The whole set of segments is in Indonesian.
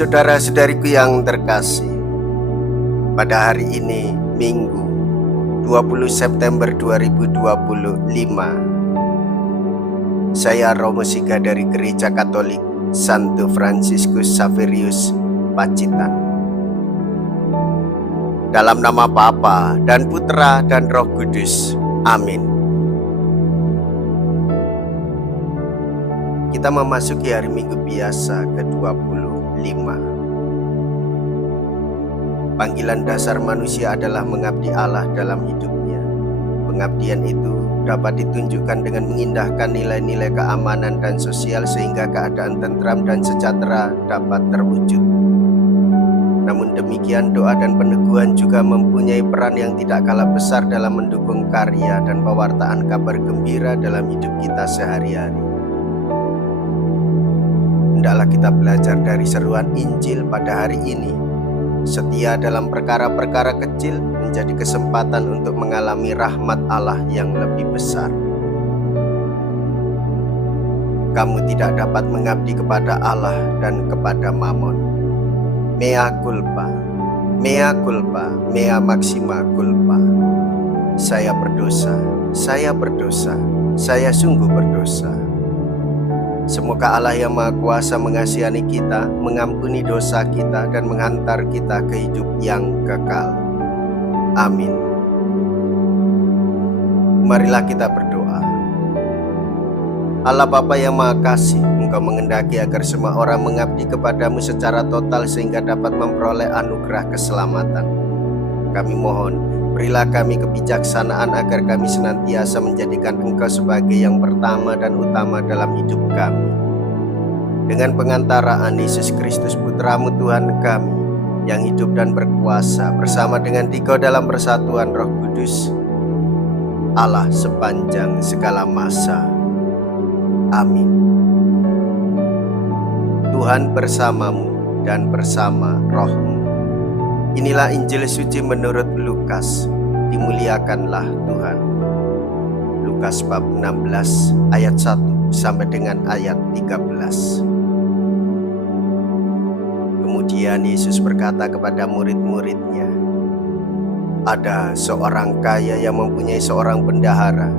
Saudara-saudariku yang terkasih, pada hari ini Minggu 20 September 2025, saya Romo Siga dari Gereja Katolik Santo Fransiskus Xaverius, Pacitan. Dalam nama Bapa dan Putra dan Roh Kudus. Amin. Kita memasuki hari Minggu biasa ke-25. Panggilan dasar manusia adalah mengabdi Allah dalam hidupnya. Pengabdian itu dapat ditunjukkan dengan mengindahkan nilai-nilai keamanan dan sosial sehingga keadaan tentram dan sejahtera dapat terwujud. Namun demikian, doa dan peneguhan juga mempunyai peran yang tidak kalah besar dalam mendukung karya dan pewartaan kabar gembira dalam hidup kita sehari-hari. Hendaklah kita belajar dari seruan Injil pada hari ini. Setia dalam perkara-perkara kecil menjadi kesempatan untuk mengalami rahmat Allah yang lebih besar. Kamu tidak dapat mengabdi kepada Allah dan kepada Mammon. Mea culpa, mea culpa, mea maxima culpa. Saya berdosa, saya sungguh berdosa. Semoga Allah yang Maha Kuasa mengasihani kita, mengampuni dosa kita, dan menghantar kita ke hidup yang kekal. Amin. Marilah kita berdoa. Allah Bapa yang Maha Kasih, Engkau mengendaki agar semua orang mengabdi kepadamu secara total sehingga dapat memperoleh anugerah keselamatan. Kami mohon, berilah kami kebijaksanaan agar kami senantiasa menjadikan Engkau sebagai yang pertama dan utama dalam hidup kami. Dengan pengantaraan Yesus Kristus Putra-Mu Tuhan kami, yang hidup dan berkuasa bersama dengan Dikau dalam persatuan Roh Kudus, Allah sepanjang segala masa. Amin. Tuhan bersamamu dan bersama rohmu. Inilah Injil suci menurut Lukas. Dimuliakanlah Tuhan. Lukas bab 16 ayat 1 sampai dengan ayat 13. Kemudian Yesus berkata kepada murid-muridnya, ada seorang kaya yang mempunyai seorang bendahara.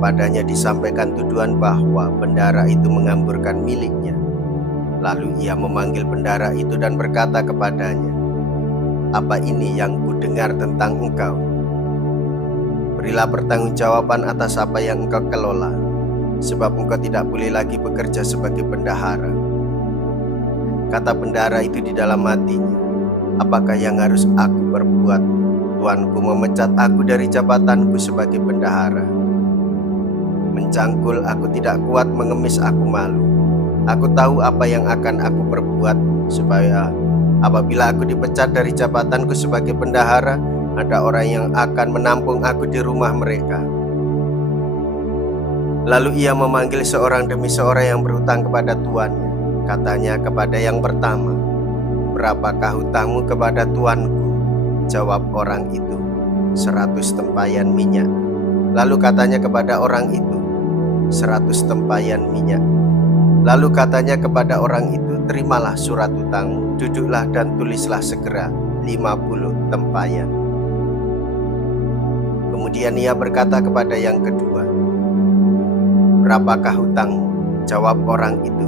Kepadanya disampaikan tuduhan bahwa bendahara itu mengamburkan miliknya. Lalu ia memanggil bendahara itu dan berkata kepadanya, apa ini yang kudengar tentang engkau? Berilah pertanggungjawaban atas apa yang engkau kelola, sebab engkau tidak boleh lagi bekerja sebagai bendahara. Kata bendahara itu di dalam hatinya, apakah yang harus aku perbuat? Tuanku memecat aku dari jabatanku sebagai bendahara. Mencangkul aku tidak kuat, mengemis aku malu. Aku tahu apa yang akan aku perbuat, supaya apabila aku dipecat dari jabatanku sebagai bendahara, ada orang yang akan menampung aku di rumah mereka. Lalu ia memanggil seorang demi seorang yang berhutang kepada tuannya. Katanya kepada yang pertama, berapakah hutangmu kepada tuanku? Jawab orang itu, 100 tempayan minyak. Lalu katanya kepada orang itu, 100 tempayan minyak. Lalu katanya kepada orang itu, terimalah surat hutangmu, duduklah dan tulislah segera 50 tempayan. Kemudian ia berkata kepada yang kedua, berapakah hutangmu? Jawab orang itu,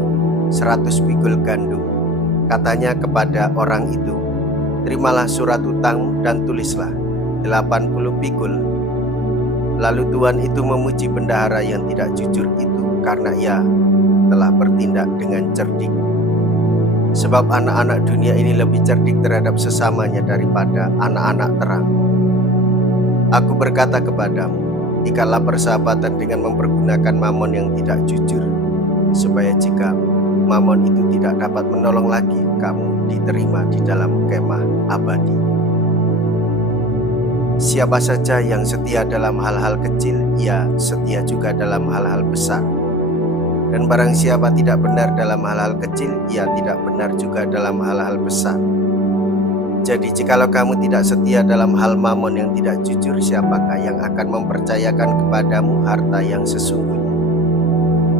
100 pikul gandum. Katanya kepada orang itu, terimalah surat hutangmu dan tulislah 80 pikul. Lalu Tuhan itu memuji bendahara yang tidak jujur itu karena ia telah bertindak dengan cerdik. Sebab anak-anak dunia ini lebih cerdik terhadap sesamanya daripada anak-anak terang. Aku berkata kepadamu, ikatlah persahabatan dengan mempergunakan Mammon yang tidak jujur, supaya jika Mammon itu tidak dapat menolong lagi, kamu diterima di dalam kemah abadi. Siapa saja yang setia dalam hal-hal kecil, ia setia juga dalam hal-hal besar. Dan barang siapa tidak benar dalam hal-hal kecil, ia tidak benar juga dalam hal-hal besar. Jadi jikalau kamu tidak setia dalam hal Mammon yang tidak jujur, siapakah yang akan mempercayakan kepadamu harta yang sesungguhnya?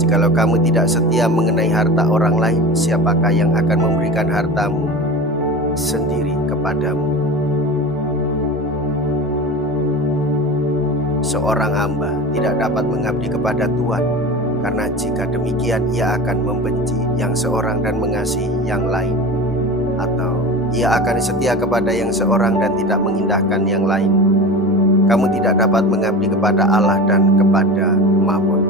Jikalau kamu tidak setia mengenai harta orang lain, siapakah yang akan memberikan hartamu sendiri kepadamu. Seorang hamba tidak dapat mengabdi kepada Tuhan, karena jika demikian ia akan membenci yang seorang dan mengasihi yang lain, atau ia akan setia kepada yang seorang dan tidak mengindahkan yang lain. Kamu tidak dapat mengabdi kepada Allah dan kepada Mammon.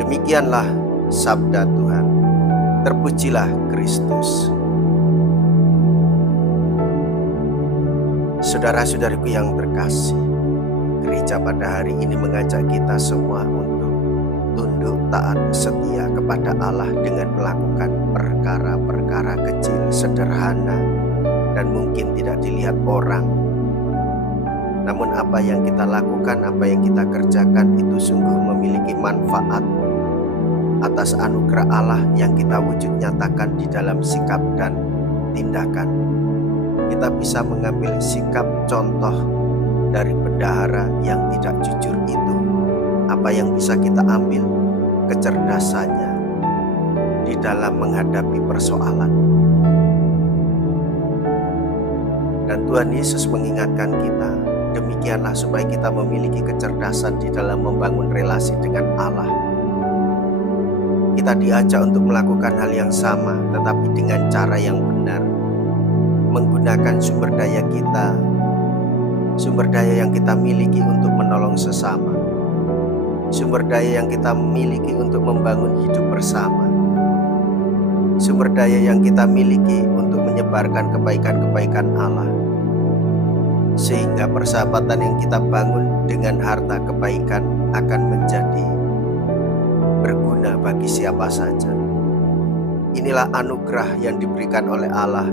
Demikianlah sabda Tuhan. Terpujilah Kristus. Saudara-saudariku yang terkasih, gereja pada hari ini mengajak kita semua untuk tunduk taat setia kepada Allah dengan melakukan perkara-perkara kecil, sederhana, dan mungkin tidak dilihat orang. Namun apa yang kita lakukan, apa yang kita kerjakan itu sungguh memiliki manfaat atas anugerah Allah yang kita wujud nyatakan di dalam sikap dan tindakan. Kita bisa mengambil sikap contoh dari bendahara yang tidak jujur itu. Apa yang bisa kita ambil? Kecerdasannya di dalam menghadapi persoalan. Dan Tuhan Yesus mengingatkan kita, demikianlah supaya kita memiliki kecerdasan di dalam membangun relasi dengan Allah. Kita diajak untuk melakukan hal yang sama, tetapi dengan cara yang benar. Menggunakan sumber daya kita, sumber daya yang kita miliki untuk menolong sesama, sumber daya yang kita miliki untuk membangun hidup bersama, sumber daya yang kita miliki untuk menyebarkan kebaikan-kebaikan Allah, sehingga persahabatan yang kita bangun dengan harta kebaikan akan menjadi berguna bagi siapa saja. Inilah anugerah yang diberikan oleh Allah,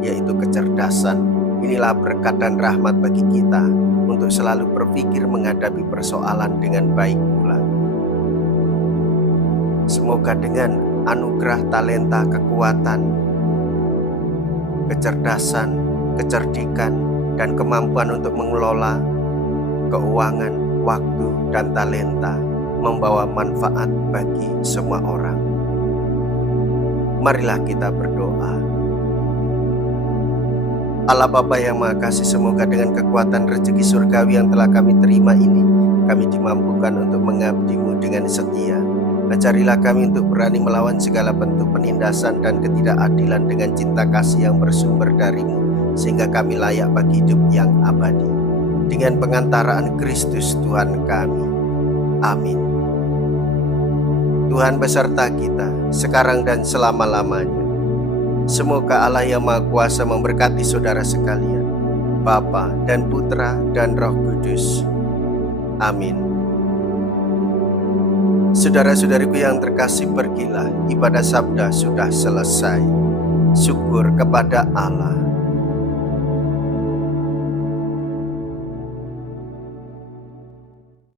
yaitu kecerdasan. Inilah berkat dan rahmat bagi kita untuk selalu berpikir menghadapi persoalan dengan baik pula. Semoga dengan anugerah talenta, kekuatan, kecerdasan, kecerdikan, dan kemampuan untuk mengelola keuangan, waktu, dan talenta membawa manfaat bagi semua orang. Marilah kita berdoa. Allah Bapa yang Maha Kasih, semoga dengan kekuatan rezeki surgawi yang telah kami terima ini, kami dimampukan untuk mengabdi-Mu dengan setia. Ajarilah kami untuk berani melawan segala bentuk penindasan dan ketidakadilan dengan cinta kasih yang bersumber dari-Mu, sehingga kami layak bagi hidup yang abadi. Dengan pengantaraan Kristus Tuhan kami. Amin. Tuhan beserta kita, sekarang dan selama-lamanya. Semoga Allah yang Maha Kuasa memberkati saudara sekalian, Bapa dan Putra dan Roh Kudus. Amin. Saudara-saudariku yang terkasih, pergilah, ibadah sabda sudah selesai. Syukur kepada Allah.